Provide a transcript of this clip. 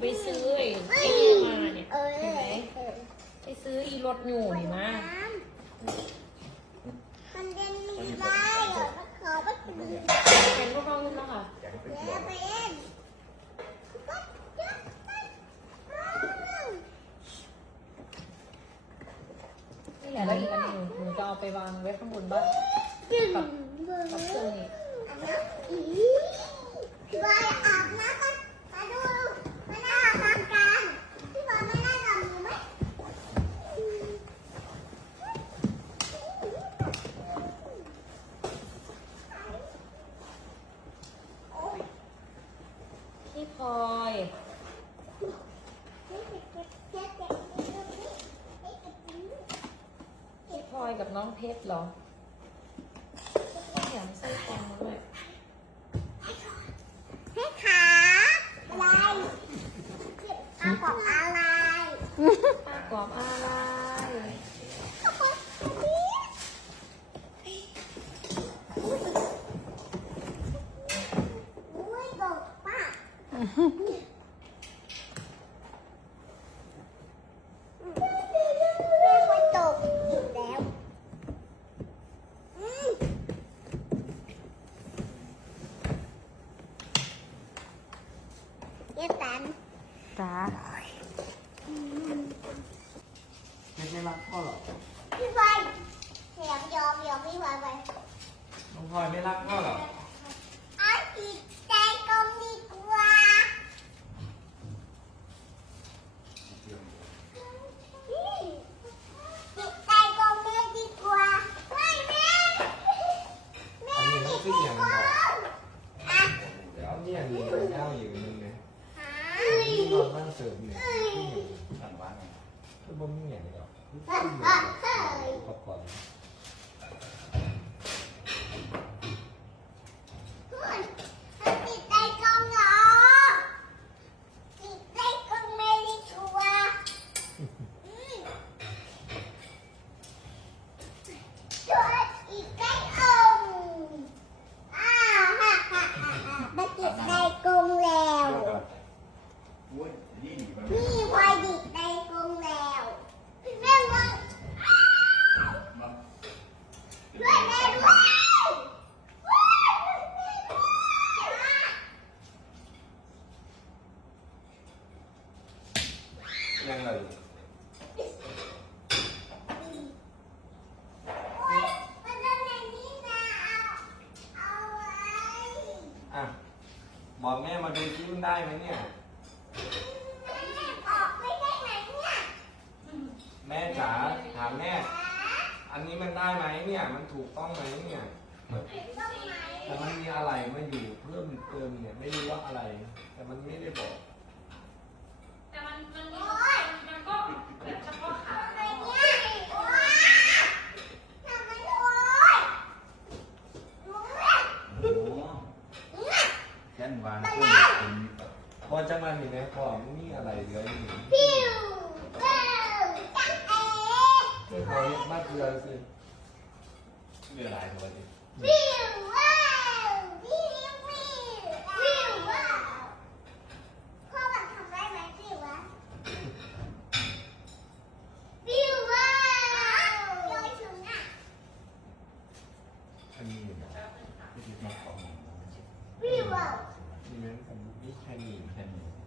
ไปซื้อไอ้มาเนี่ยเห็ไหมไปซื้ออีรถหนุ่ยมามันจะมีใบเขาก็ถือเห็นพวกเราเนาะค่ะแล้วเป็นนี่แหละแล้วอีกอันหนึ่งหนูจะเอาไปวางไว้ข้างบนบ้านกับกับเครื่องนี้ Vai, abra กับน้องเพชรเหรอแถมไส้กรองมาด้วยให้ขาอะไรอากอกอะไรป้ากรอบอะไรอุ้ยบอกป้าแม่คนตกอยู่แล้วอืมเย็บแตน จ้าไม่ใช่รักพ่อหรอกพี่บอยเสียมยอมยอมพี่บอยไปน้องพลอยไม่รักพ่อหรอก เอาจิตใจกลมดีกว่าจิตใจกลมเลยดีกว่าไม่แม่แม่ อันนี้มันคืออย่าง กล บอก มอะ เดี๋ยวเนี่ยมีข้าวอยู่นึงนะ หา ที่นอนบ้านเสริมเนี่ยที่อยู่ทางบ้านคือ บ่มีอย่างหรอกอุปกรณ์ จิตใจกลมเหรอจิตใจกลมไม่ดีกว่าอืมช่วยอีกใจองอ้าวฮ่าฮ่าฮ่าฮ่ามาจิตใจกลมแล้ว นี่พลอยดิบในกรงแล้วพี่แม่ว่าช่วยแม่ด้วย ยังไงมันจะในนี้นะเอาเอาไว้อะบอกแม่มาดูซิมันได้ไหมเนี่ยแม่ออกไม่ได้ไหมเนี่ย แม่จ๋าถามแม่ อันนี้มันได้ไหมเนี่ย มันถูกต้องไหมเนี่ยต้องไหมแต่มันมีอะไรมาอยู่เพิ่มเติมเนี่ยไม่รู้ว่าอะไร แต่มันไม่ได้บอก แต่มันมัน โอ๊ย มันก็แบบเฉพาะขา ทำไมเนี่ยโอ๊ยทำไมโอ๊ยรู้ไหม โอ้โห เนี่ย แค่นวาง มา ขึ้น แล้ว เป็น พอ จะมาเห็นไหมพอมันมีอะไรเหลืออยู่พิวเว้วจังเอ๋ไม่พอเห็นมากเกลือสิเรืองอะไรตัวนี้พิวเว้วพิวพิวพิวเว้วพ่อมันทำได้ไหมพิววะพิวเว้วโยนถึงอะอันนี้นะที่มาของพิวเว้ว นี่แม่งผมนี่แค่นี้แค่นี้